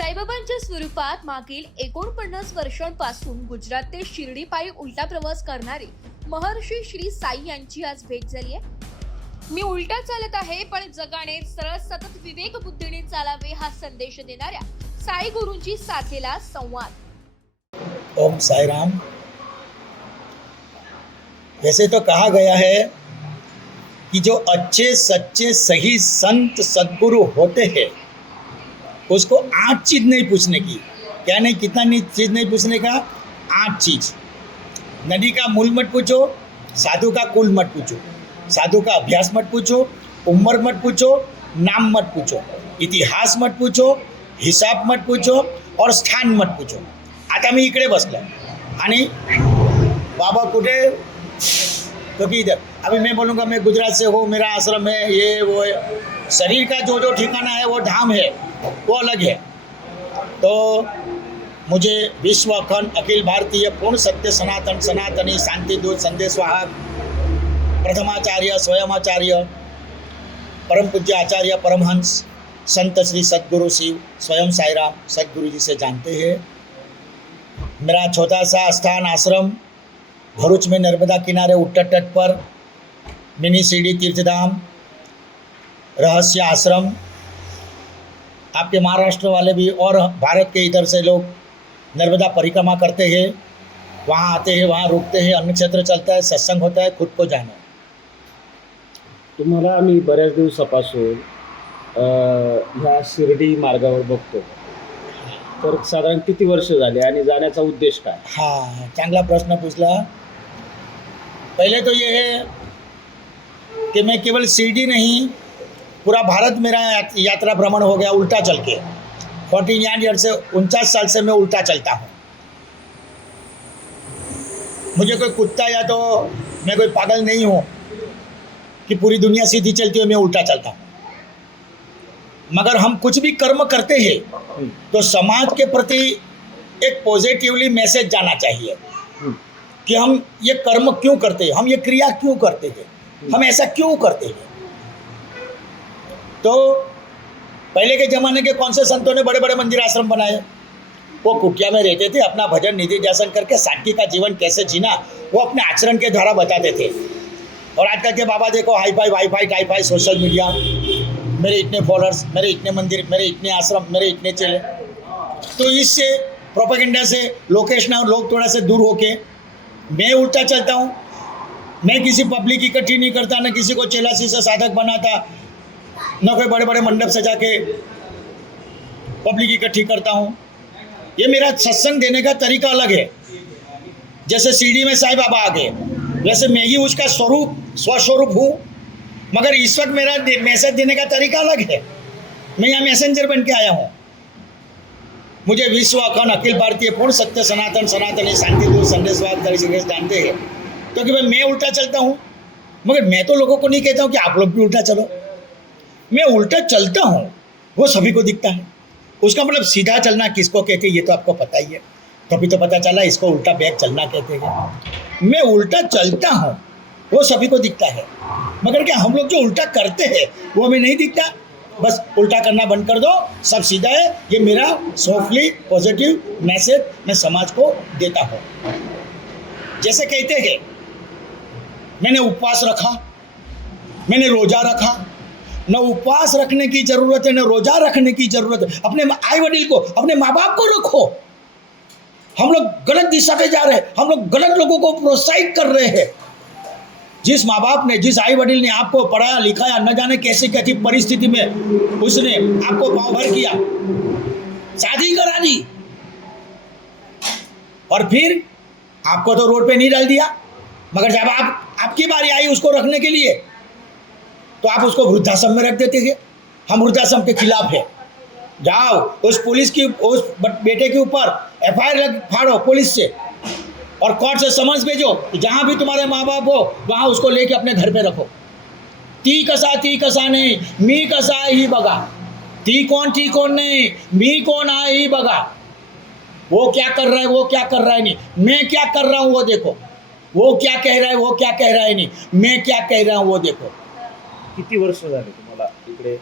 साईबाबांच्या स्वरूपात मागील 49 वर्षांपासून गुजरात ते शिर्डी पायी उलटा प्रवास करणारे महर्षी श्री साई यांची आज भेट झाली आहे. मी उलटा चालत आहे पण जगाने सरळ सतत विवेक बुद्धीने चालावे हा संदेश देणाऱ्या साई गुरूंची साथेला संवाद. ओम साई राम. वैसे तो कहा गया है कि जो अच्छे सच्चे सही संत सद्गुरु होते हैं उसको 8 चीज़ नहीं पूछने की. क्या नहीं, कितना नहीं चीज़ नहीं पूछने का, 8 चीज़. नदी का मूल मत पूछो, साधु का कुल मत पूछो, साधु का अभ्यास मत पूछो, उम्र मत पूछो, नाम मत पूछो, इतिहास मत पूछो, हिसाब मत पूछो और स्थान मत पूछो. आता मी इकडे बसलो आणि बाबा कुठे, क्योंकि इधर अभी मैं बोलूँगा मैं गुजरात से हूँ, मेरा आश्रम है, ये वो है. शरीर का जो जो ठिकाना है वो धाम है, वो अलग है. तो मुझे विश्व अखंड अखिल भारतीय पूर्ण सत्य सनातन सनातनी शांति दूत संदेश वाहक प्रथमाचार्य स्वयमाचार्य परम पूज्य आचार्य परमहंस संत श्री सद्गुरु शिव स्वयं साई राम सद्गुरु जी से जानते हैं. मेरा छोटा सा स्थान आश्रम भरूच में नर्मदा किनारे उत्तर तट पर मिनी सीडी तीर्थधाम रहस्य आश्रम. आपके महाराष्ट्र वाले भी और भारत के इधर से लोग नर्मदा परिक्रमा करते हैं, वहाँ आते हैं, वहाँ रुकते हैं, अन्न क्षेत्र चलता है, सत्संग होता है. खुद को जानो. तुम्हाला आम्ही बऱ्याच दिवसापासून ह्या शिर्डी मार्गावर बघतो, तर साधारण किती वर्ष झाले आणि जाण्याचा उद्देश काय? हाँ, चांगला प्रश्न पूछला. पहले तो ये है कि मैं केवल शिरडी नहीं, पूरा भारत मेरा यात्रा भ्रमण हो गया उल्टा चल के. 49 ईयर से 49 साल से मैं उल्टा चलता हूँ. मुझे कोई कुत्ता या तो मैं कोई पागल नहीं हूँ कि पूरी दुनिया सीधी चलती है मैं उल्टा चलता हूँ. मगर हम कुछ भी कर्म करते हैं तो समाज के प्रति एक पॉजिटिवली मैसेज जाना चाहिए कि हम ये कर्म क्यों करते हैं, हम ये क्रिया क्यों करते हैं, हम ऐसा क्यों करते हैं. तो पहले के ज़माने के कौन से संतों ने बड़े बड़े मंदिर आश्रम बनाए? वो कुटिया में रहते थे, अपना भजन निधि ध्यान करके सादगी का जीवन कैसे जीना वो अपने आचरण के द्वारा बताते थे. और आजकल के बाबा देखो हाई फाई वाईफाई टाईफाई सोशल मीडिया, मेरे इतने फॉलोअर्स, मेरे इतने मंदिर, मेरे इतने आश्रम, मेरे इतने चेले. तो इससे प्रोपेगेंडा से लोकेशन लोग थोड़ा से दूर होके मैं उल्टा चलता हूँ. मैं किसी पब्लिक इकट्ठी नहीं करता, न किसी को चेलासी से साधक बनाता, न कोई बड़े बड़े मंडप सजा के पब्लिक इकट्ठी करता हूँ. ये मेरा सत्संग देने का तरीका अलग है. जैसे शिरडी में साईं बाबा आ गए, वैसे मैं ही उसका स्वरूप स्वस्वरूप हूँ. मगर इस वक्त मेरा मैसेज देने का तरीका अलग है. मैं यहाँ मैसेंजर बन के आया हूँ. मुझे विश्व अखंड अखिल भारतीय पूर्ण सत्य सनातन सनातनी शांति दूत संदेशवाद तरीके से जानते हैं, क्योंकि भाई मैं उल्टा चलता हूँ. मगर मैं तो लोगों को नहीं कहता हूँ कि आप लोग भी उल्टा चलो. मैं उल्टा चलता हूँ, वो सभी को दिखता है. उसका मतलब सीधा चलना किसको कहते हैं ये तो आपको पता ही है. तभी तो पता चला इसको उल्टा बैग चलना कहते हैं. मैं उल्टा चलता हूँ, वो सभी को दिखता है. मगर क्या हम लोग जो उल्टा करते हैं वो हमें नहीं दिखता? बस उल्टा करना बंद कर दो, सब सीधा है. ये मेरा सॉफ्टली पॉजिटिव मैसेज मैं समाज को देता हूँ. जैसे कहते हैं मैंने उपवास रखा, मैंने रोज़ा रखा. न उपवास रखने की ज़रूरत है, न रोज़ा रखने की ज़रूरत है. अपने आई वडील को, अपने माँ बाप को रखो. हम लोग गलत दिशा पे जा रहे हैं, हम लोग गलत लोगों को प्रोत्साहित कर रहे हैं. जिस माँ बाप ने, जिस आई वडील ने आपको पढ़ाया लिखाया, न जाने कैसे कैसी परिस्थिति में उसने आपको पाँव भर किया, शादी करा दी और फिर आपको तो रोड पे नहीं डाल दिया. मगर जब आपकी बारी आई उसको रखने के लिए तो आप उसको वृद्धाश्रम में रख देते थे. हम वृद्धाश्रम के खिलाफ है. जाओ उस पुलिस की, उस बेटे के ऊपर FIR फाड़ो पुलिस से और कोर्ट से समझ भेजो कि जहाँ भी तुम्हारे माँ बाप हो वहाँ उसको लेके अपने घर पे रखो. ती कसा नहीं, मी कसा आहे ही बघा. ती कौन नहीं, मी कौन आहे ही बघा. वो क्या कर रहा है, वो क्या कर रहा है नहीं, मैं क्या कर रहा हूँ वो देखो. वो क्या कह रहा है, वो क्या कह रहा है नहीं, मैं क्या कह रहा हूँ वो देखो. किती वर्ष झाले तुम्हाला इकडे?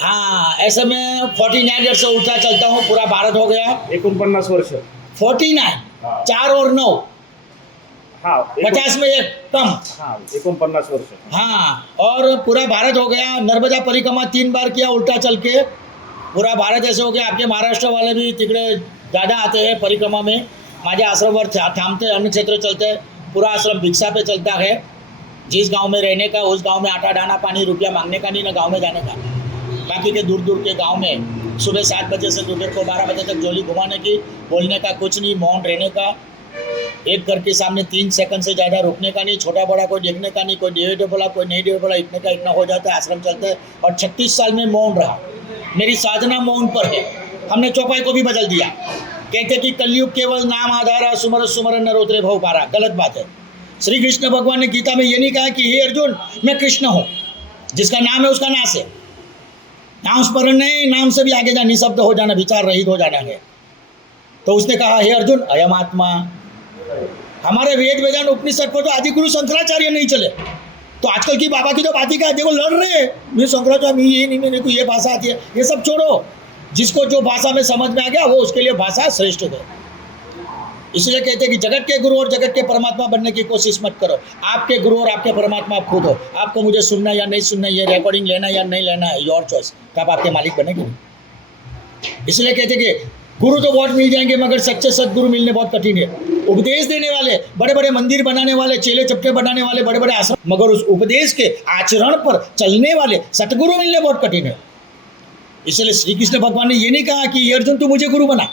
हाँ, ऐसे में 49 ईयर से उल्टा चलता हूँ, पूरा भारत हो गया 49 वर्ष 49, हाँ। 4 और 9, हाँ 50 में एक कम। हाँ 49 वर्ष हाँ, और पूरा भारत हो गया। नर्मदा परिक्रमा 3 बार किया उल्टा चल के, पूरा भारत ऐसे हो गया। आपके महाराष्ट्र वाले भी तिकडे ज़्यादा आते हैं परिक्रमा में, माझे आश्रमवर थामते, अन्य क्षेत्र चलते, पूरा आश्रम भिक्षा पे चलता है। जिस गांव में रहने का उस गांव में आटा दाना पानी रुपया मांगने का नहीं, ना गांव में जाने का। बाकी के दूर दूर के गांव में सुबह 7 बजे से दोपहर को 12 बजे तक जोली घुमाने की, बोलने का कुछ नहीं, मौन रहने का। एक घर के सामने 3 सेकंड से ज़्यादा रुकने का नहीं, छोटा बड़ा कोई देखने का नहीं, कोई डेढ़ बोला कोई नहीं डेढ़ बोला, इतने का इतना हो जाता है, आश्रम चलता है। और 36 साल में मौन रहा, मेरी साधना मौन पर है। हमने चौपाई को भी बदल दिया, कहते कि कलयुग केवल नाम आधारा, सुमर सुमर नरोत्रे भव पारा। गलत बात है। श्री कृष्ण भगवान ने गीता में ये नहीं कहा कि हे अर्जुन मैं कृष्ण हूँ, जिसका नाम है उसका नाश है। नाम स्मरण नहीं, नाम से भी आगे जाना, निशब्द हो जाना, विचार रहित हो जाना है। तो उसने कहा हे अर्जुन अयम आत्मा। हमारे वेद वेदांत उपनिषद पर तो आदि गुरु शंकराचार्य नहीं चले, तो आजकल की बाबा की तो बात ही क्या, देखो लड़ रहे हैं, मैं शंकराचार्य ये नहीं, मेरे को ये भाषा आती है, ये सब छोड़ो। जिसको जो भाषा में समझ में आ गया वो उसके लिए भाषा श्रेष्ठ है। इसलिए कहते हैं कि जगत के गुरु और जगत के परमात्मा बनने की कोशिश मत करो। आपके गुरु और आपके परमात्मा आप खुद हो। आपको मुझे सुनना या नहीं सुनना, ये रिकॉर्डिंग लेना या नहीं लेना है योर चॉइस। तब आपके मालिक बनेंगे। इसलिए कहते हैं कि गुरु तो बहुत मिल जाएंगे, मगर सच्चे सदगुरु मिलने बहुत कठिन है। उपदेश देने वाले, बड़े बड़े मंदिर बनाने वाले, चेले चपटे बनाने वाले, बड़े बड़े आश्रम, मगर उस उपदेश के आचरण पर चलने वाले सतगुरु मिलने बहुत कठिन है। इसलिए श्री कृष्ण भगवान ने ये नहीं कहा कि हे अर्जुन तू मुझे गुरु बना।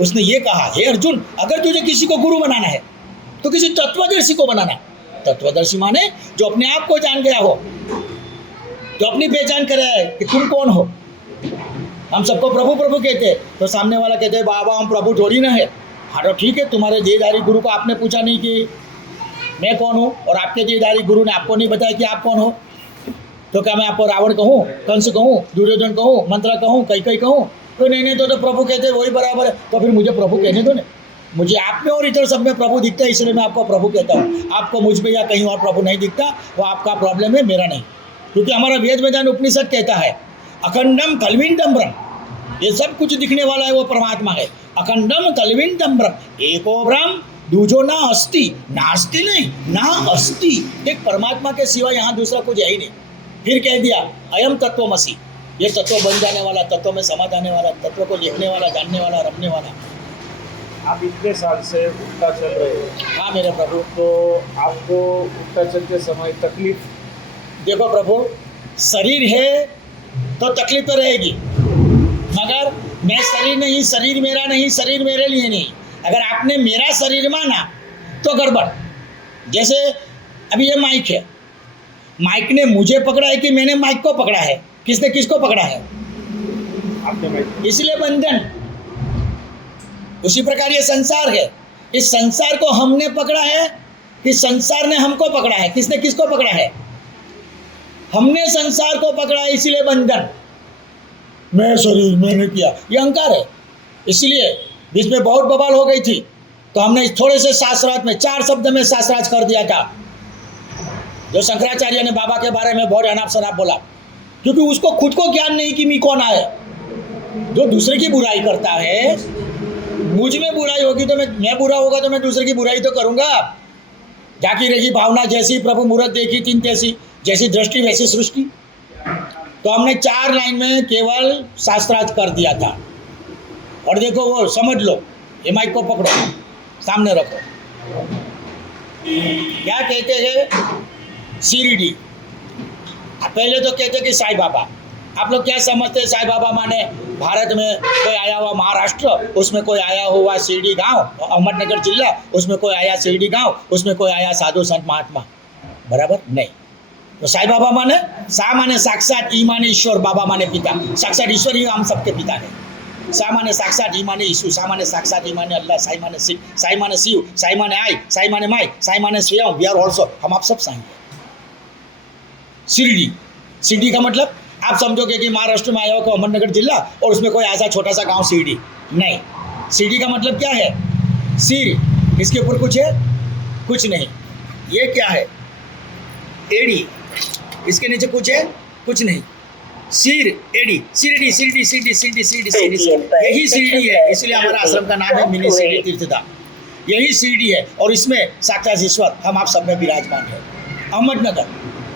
उसने ये कहा हे अर्जुन अगर तुझे किसी को गुरु बनाना है तो किसी तत्वदर्शी को बनाना। तत्वदर्शी माने जो अपने आप को जान गया हो, जो अपनी पहचान करे है कि तुम कौन हो। हम सबको प्रभु प्रभु कहते हैं, तो सामने वाला कहते हैं बाबा हम प्रभु थोड़ी ना है। हाँ तो ठीक है, तुम्हारे देहधारी गुरु को आपने पूछा नहीं कि मैं कौन हूँ, और आपके देहधारी गुरु ने आपको नहीं बताया कि आप कौन हो। तो क्या मैं आपको रावण कहूँ, कंस कहूँ, दुर्योधन कहूँ, मंत्रा कहूँ, कई कहूँ? तो नहीं तो प्रभु कहते वही बराबर है। तो फिर मुझे प्रभु कहने दो ना। मुझे आप में और इधर सब में प्रभु दिखता है, इसलिए मैं आपको प्रभु कहता हूँ। आपको मुझ में या कहीं और प्रभु नहीं दिखता, वो आपका प्रॉब्लम है, मेरा नहीं। क्योंकि हमारा वेद वेदांत उपनिषद कहता है अखंडम कलविंदम ब्रह्म, ये सब कुछ दिखने वाला है वो परमात्मा है। अखंडम कलविंदम ब्रह्म एको ब्रह्म दूजो ना अस्ति, नास्ति नहीं ना अस्ति। एक परमात्मा के सिवा यहाँ दूसरा कुछ है ही नहीं। फिर कह दिया अयम तत्वमसि, ये तत्व बन जाने वाला, तत्व में समा जाने वाला, तत्व को लिखने वाला, जानने वाला, रखने वाला। आप इतने साल से उल्टा चल रहे हो। हाँ मेरे प्रभु। तो आपको उल्टा चलते समय तकलीफ? देखो प्रभु, शरीर है तो तकलीफ तो रहेगी, मगर मैं शरीर नहीं, शरीर मेरा नहीं, शरीर मेरे लिए नहीं। अगर आपने मेरा शरीर माना तो गड़बड़। जैसे अभी ये माइक है, माइक ने मुझे पकड़ा है कि मैंने माइक को पकड़ा है? किसने किसको पकड़ा है? आपने माइक। इसलिए बंधन। उसी प्रकार ये संसार है, इस संसार को हमने पकड़ा है कि संसार ने हमको पकड़ा है? किसने किसको पकड़ा है? हमने संसार को पकड़ा है, इसीलिए बंधन। मैं शरीर मैंने किया, ये अहंकार है। इसलिए बीच में बहुत बवाल हो गई थी, तो हमने थोड़े से शास्त्रार्थ में 4 शब्द में शास्त्रार्थ कर दिया था। जो शंकराचार्य ने बाबा के बारे में बहुत अनाप शनाप बोला, क्योंकि उसको खुद को ज्ञान नहीं कि मैं कौन है। जो दूसरे की बुराई करता है, मुझ में बुराई होगी तो मैं बुरा होगा तो मैं दूसरे की बुराई तो करूँगा। जाकी रही भावना जैसी, प्रभु मूरत देखी तीन तैसी, जैसी दृष्टि वैसी सृष्टि। तो हमने 4 लाइन में केवल शास्त्रार्थ कर दिया था। और देखो वो समझ लो, ये माइक को पकड़ो, सामने रखो। क्या कहते हैं? शिरडी। पहले तो कहते कि साईं बाबा। आप लोग क्या समझते हैं? साईं बाबा माने भारत में कोई आया हुआ महाराष्ट्र, उसमें कोई आया हुआ शिरडी गांव, अहमदनगर जिला, उसमें कोई आया शिरडी गांव, उसमें कोई आया साधु संत महात्मा। बराबर नहीं। तो साईं बाबा माने, सा माने साक्षात, ई माने ईश्वर, बाबा माने पिता। साक्षात ईश्वर ही हम सबके पिता है। सा माने साक्षात, ई माने ईशु, सा माने साक्षात, ई माने अल्लाह, साई माने शिव, साई माने शिव, साई माने आई, साई माने माई, साई माने स्वयं, वी आर ऑल्सो, हम आप सब साई हैं। शिरडी, शिरडी का मतलब आप समझोगे कि महाराष्ट्र में आया हो अहमदनगर जिला और उसमें कोई ऐसा छोटा सा गांव शिरडी नहीं। शिरडी का मतलब क्या है? सिर, इसके ऊपर कुछ है? कुछ नहीं। ये क्या है? एड़ी, इसके नीचे कुछ है? कुछ नहीं। शिरडी शिरडी शिरडी शिरडी शिरडी शिरडी शिरडी यही शिरडी है, इसलिए हमारा आश्रम का नाम है मिनी शिरडी तीर्थधाम। यही शिरडी है और इसमें साक्षात ईश्वर हम आप सब में विराजमान है। अहमदनगर,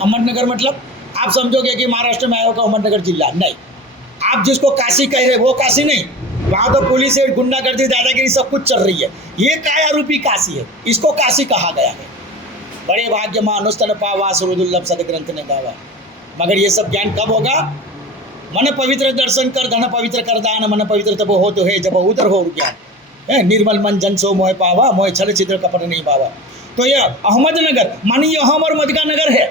अहमदनगर मतलब आप समझोगे कि महाराष्ट्र में आया होगा अहमदनगर जिला, नहीं। आप जिसको काशी कह रहे वो काशी नहीं, वहाँ तो पुलिस है, गुंडागर्दी, दादागिरी सब कुछ चल रही है। ये काया रूपी काशी है, इसको काशी कहा गया है। बड़े भाग्य मानुस्तन पावा सुरुदुल्लभ सदग्रंथ ने गावा। मगर ये सब ज्ञान कब होगा? मन पवित्र दर्शन कर धन पवित्र कर दान, मन पवित्र तब हो तो है जब उधर हो ज्ञान। निर्मल मन जन सो मोह पावा, मोह छल छिद्र कपट नहीं पावा। तो ये अहमदनगर मानी अहम और मद का नगर है,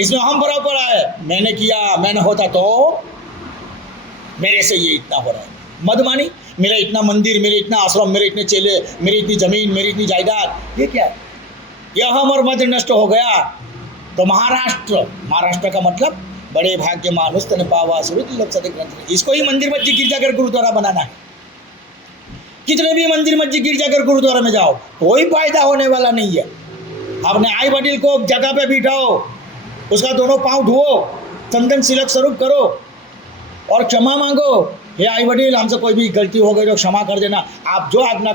इसमें अहम भरा पड़ा है। मैंने किया, मैंने होता तो मेरे से ये इतना हो रहा है। मद मानी मेरा इतना मंदिर, मेरे इतना आश्रम, मेरे इतने चेले, मेरी इतनी जमीन, मेरी इतनी जायदाद, ये क्या है? ये अहम और मद नष्ट हो गया तो महाराष्ट्र, महाराष्ट्र का मतलब बड़े भाग्य मानुष तन पावा सुरुदुल्लभ सदग्रंथ। इसको ही मंदिर मस्जिद गिरजाघर गुरुद्वारा बनाना है। कितने भी मंदिर मस्जिद गिरजाघर गुरुद्वारा में जाओ, कोई फायदा होने वाला नहीं है। अपने आई वडील को जगह पे बिठाओ, उसका दोनों पांव धुओ, चंदन सिलक स्वरूप करो और क्षमा मांगो। हे आई वडील, हमसे कोई भी गलती हो गई तो क्षमा कर देना। आप जो आज्ञा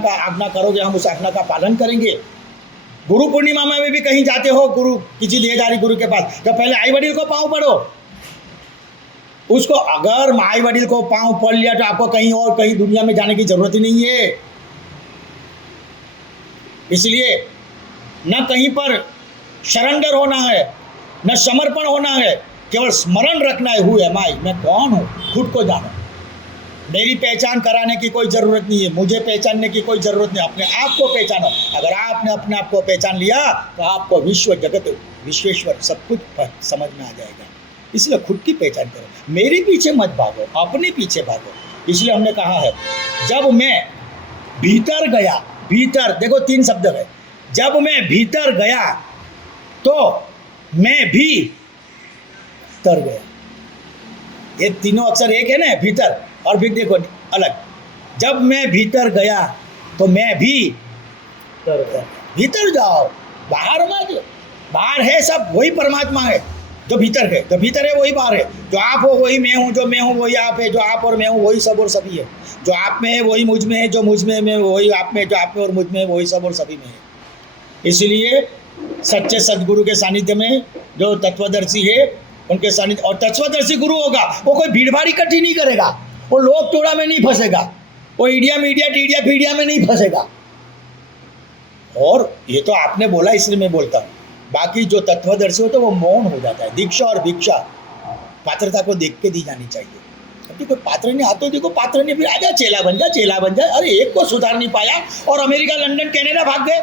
करोगे हम उस आज्ञा का पालन करेंगे। गुरु पूर्णिमा में भी कहीं जाते हो गुरु, किसी देहधारी गुरु के पास, तो पहले आई वडील को पाँव पड़ो। उसको अगर आई वडील को पाँव पड़ लिया तो आपको कहीं और कहीं दुनिया में जाने की जरूरत ही नहीं है। इसलिए न कहीं पर सरेंडर होना है, न समर्पण होना है, केवल स्मरण रखना है, हु एम आई, मैं कौन हूँ, खुद को जानो। मेरी पहचान कराने की कोई ज़रूरत नहीं है, मुझे पहचानने की कोई ज़रूरत नहीं, अपने आप को पहचानो। अगर आपने अपने आप को पहचान लिया तो आपको विश्व जगत विश्वेश्वर सब कुछ समझ में आ जाएगा। इसलिए खुद की पहचान करो, मेरे पीछे मत भागो, अपने पीछे भागो। इसलिए हमने कहा है जब मैं भीतर गया, भीतर देखो 3 शब्द है, जब मैं भीतर गया तो मैं भी तर गया। ये तीनों अक्षर एक है ना, भीतर और फिर देखो अलग। जब मैं भीतर गया तो मैं भी तर गया। भीतर जाओ, बाहर मत। बाहर है सब वही परमात्मा है जो भीतर है, जो भीतर है वही बाहर है। जो आप हो वही मैं हूँ, जो मैं हूँ वही आप है, जो आप और मैं हूँ वही सब और सभी है। जो आप में है वही मुझ में है, जो मुझ में है वही आप में, जो आप में और मुझ में है वही सब और सभी में है। इसलिए सच्चे सदगुरु के सानिध्य में जो तत्वदर्शी है उनके सानिध्य, और तत्वदर्शी गुरु होगा वो कोई भीड़ भाड़ इकट्ठी नहीं करेगा, वो लोग टोड़ा में नहीं फंसेगा, वो ईडिया मीडिया टीडिया फीडिया में नहीं फंसेगा। और ये तो आपने बोला इसलिए मैं बोलता हूँ। बाकी जो तत्वदर्शी हो तो वो मौन हो जाता है। दीक्षा और भिक्षा पात्रता को देख के दी जानी चाहिए। अभी कोई पात्र नहीं आते, देखो पात्र नहीं, फिर आजा चेला बन जा, चेला बन जा। अरे एक को सुधार नहीं पाया और अमेरिका, लंदन, कनाडा भाग गए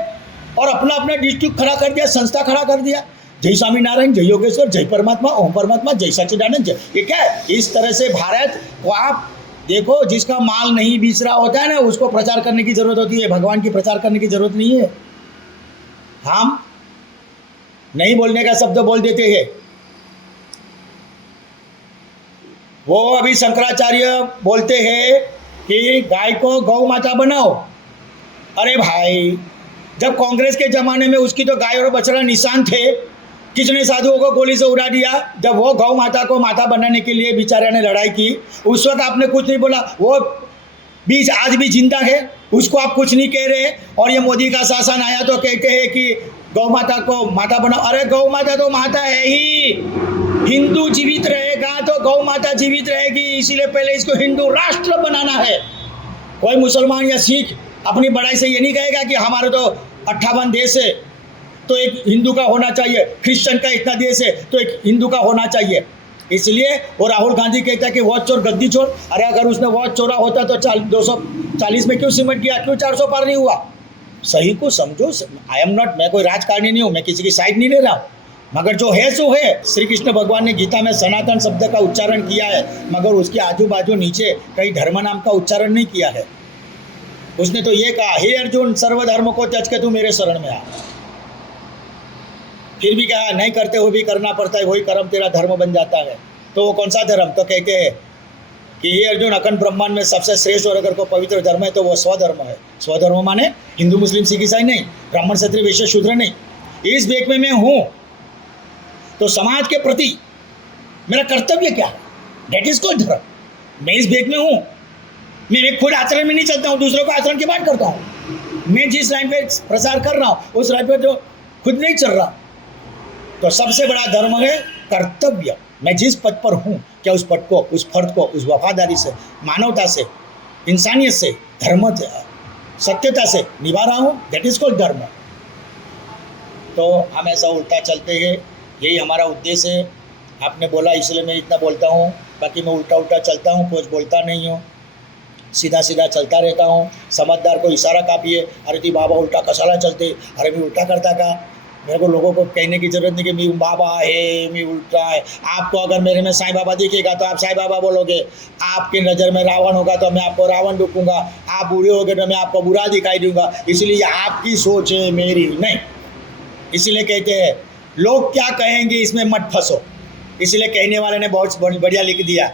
और अपना अपना डिस्ट्रिक्ट खड़ा कर दिया, संस्था खड़ा कर दिया। जय स्वामीनारायण, जय योगेश्वर, जय परमात्मा, ओम परमात्मा, जय सच्चिदानंद, जय। ये क्या है? इस तरह से भारत को आप देखो, जिसका माल नहीं बेच रहा होता है ना, उसको प्रचार करने की जरूरत होती है, भगवान की प्रचार करने की जरूरत नहीं है। हम नहीं बोलने का शब्द बोल देते हैं। वो अभी शंकराचार्य बोलते हैं कि गाय को गौ माता बनाओ। अरे भाई, जब कांग्रेस के ज़माने में उसकी तो गाय और बछड़ा निशान थे, किसने साधुओं को गोली से उड़ा दिया। जब वो गौ माता को माता बनाने के लिए बेचारे ने लड़ाई की, उस वक्त आपने कुछ नहीं बोला। वो बीज आज भी जिंदा है, उसको आप कुछ नहीं कह रहे। और ये मोदी का शासन आया तो कहते हैं कि गौ माता को माता बनाओ। अरे गौ माता तो माता है ही, हिंदू जीवित रहेगा तो गौ माता जीवित रहेगी। इसीलिए पहले इसको हिंदू राष्ट्र बनाना है। कोई मुसलमान या सिख अपनी बड़ाई से ये नहीं कहेगा कि हमारे तो 58 देश है तो एक हिंदू का होना चाहिए, क्रिश्चियन का इतना देश है तो एक हिंदू का होना चाहिए। इसलिए वो राहुल गांधी कहता है कि वोट चोर गद्दी चोर। अरे अगर उसने वोट चोरा होता तो 240 में क्यों सिमट गया, क्यों 400 पार नहीं हुआ? सही को समझो। आई एम नॉट, मैं कोई राजकारणी नहीं हूँ, मैं किसी की साइड नहीं ले रहा हूँ। मगर जो है सो है। श्री कृष्ण भगवान ने गीता में सनातन शब्द का उच्चारण किया है, मगर उसके आजू बाजू नीचे कहीं धर्म नाम का उच्चारण नहीं किया है। उसने तो ये कहा, हे अर्जुन, सर्वधर्म को त्यज के तू मेरे शरण में आ। फिर भी कहा नहीं करते हुए भी करना पड़ता है, वही कर्म तेरा धर्म बन जाता है। तो वो कौन सा धर्म? तो कहते हैं कि हे अर्जुन, अखंड ब्रह्मांड में सबसे श्रेष्ठ और अगर को पवित्र धर्म है तो वो स्वधर्म है। स्वधर्म माने हिंदू मुस्लिम सिख ईसाई नहीं, ब्राह्मण क्षत्रिय वैश्य शूद्र नहीं। इस बेक में मैं हूँ। तो समाज के प्रति मेरा कर्तव्य क्या है? डेट इज कॉल्ड धर्म। मैं इस भेद में हूँ, मैं खुद आचरण में नहीं चलता हूँ, दूसरों को आचरण की बात करता हूँ। मैं जिस लाइन पे प्रसार कर रहा हूँ उस लाइन पे जो खुद नहीं चल रहा, तो सबसे बड़ा धर्म है कर्तव्य। मैं जिस पद पर हूँ, क्या उस पद को, उस फर्द को, उस वफादारी से, मानवता से, इंसानियत से, धर्म सत्यता से निभा रहा हूँ, दैट इज कॉल्ड धर्म। तो हम ऐसा उल्टा चलते हैं, यही हमारा उद्देश्य है। आपने बोला इसलिए मैं इतना बोलता हूँ, बाकी मैं उल्टा उल्टा चलता हूँ, कुछ बोलता नहीं हूँ, सीधा सीधा चलता रहता हूँ। समझदार को इशारा काफ़ी है, अरे ती बाबा उल्टा कसाला चलते, अरे मैं उल्टा करता का। मेरे को लोगों को कहने की ज़रूरत नहीं कि मैं बाबा है, मैं उल्टा है। आपको अगर मेरे में साईं बाबा दिखेगा तो आप साईं बाबा बोलोगे, आपकी नज़र में रावण होगा तो मैं आपको रावण दिखूँगा, आप बुरे होगे तो मैं आपको बुरा दिखाई दूँगा। इसलिए आपकी सोच है, मेरी नहीं। इसीलिए कहते हैं लोग क्या कहेंगे इसमें मत फंसो। इसलिए कहने वाले ने बहुत बढ़िया लिख दिया,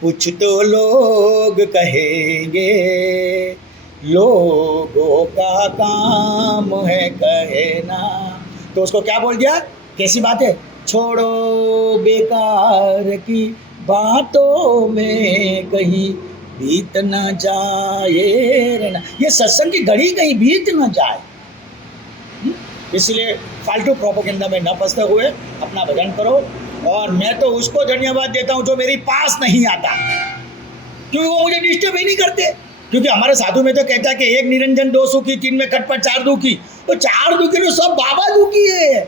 कुछ तो लोग कहेंगे, लोगों का काम है कहना। तो उसको क्या बोल दिया, कैसी बात है, छोड़ो बेकार की बातों में कहीं बीत न जाए रहना। ये सत्संग की घड़ी कहीं बीत न जाए। इसलिए फालतू प्रोपेगेंडा में न फंसते हुए अपना भजन करो। और मैं तो उसको धन्यवाद देता हूँ जो मेरे पास नहीं आता, क्योंकि वो मुझे डिस्टर्ब ही नहीं करते। क्योंकि हमारे साधु में तो कहता है कि एक निरंजन दो सुखी, तीन में खटपट, चार दुखी। तो चार दुखी तो सब बाबा दुखी है।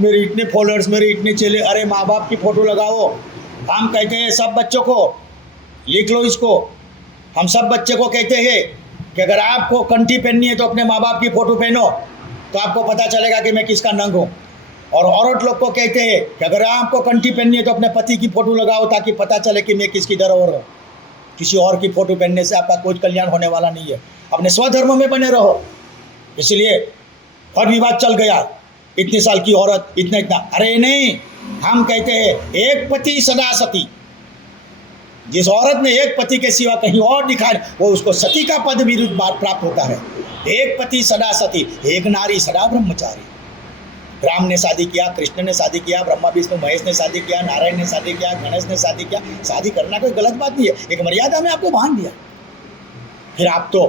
मेरे इतने फॉलोअर्स, मेरे इतने चेले, अरे माँ बाप की फ़ोटो लगाओ। हम कहते हैं सब बच्चों को, लिख लो इसको, हम सब बच्चे को कहते हैं कि अगर आपको कंठी पहननी है तो अपने माँ बाप की फ़ोटो पहनो, तो आपको पता चलेगा कि मैं किसका नंग हूँ। और औरत लोग को कहते हैं कि अगर आपको कंठी पहननी है तो अपने पति की फ़ोटो लगाओ, ताकि पता चले कि मैं किसकी धरोहर हूँ। किसी और की फ़ोटो पहनने से आपका कोई कल्याण होने वाला नहीं है। अपने स्वधर्म में बने रहो। इसलिए और विवाद चल गया, इतने साल की औरत, इतना, अरे नहीं, हम कहते हैं एक पति सदा सती। जिस औरत ने एक पति के सिवा कहीं और दिखाए, वो उसको सती का पद भी प्राप्त होता है। एक पति सदा सती, एक नारी सदा ब्रह्मचारी। राम ने शादी किया, कृष्ण ने शादी किया, ब्रह्मा विष्णु महेश ने शादी किया, नारायण ने शादी किया, गणेश ने शादी किया। शादी करना कोई गलत बात नहीं है, एक मर्यादा में आपको बांध दिया। फिर आप तो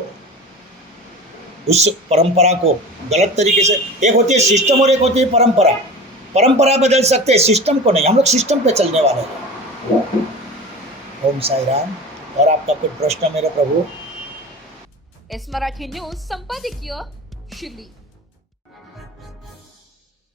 उस परंपरा को गलत तरीके से, एक होती है सिस्टम और एक होती है परंपरा। परंपरा बदल सकते हैं, सिस्टम को नहीं। हम लोग सिस्टम पे चलने वाले हैं। ओम साई राम। और आपका कोई प्रश्न मेरे प्रभु? एस मराठी न्यूज संपादकीय शिर्डी।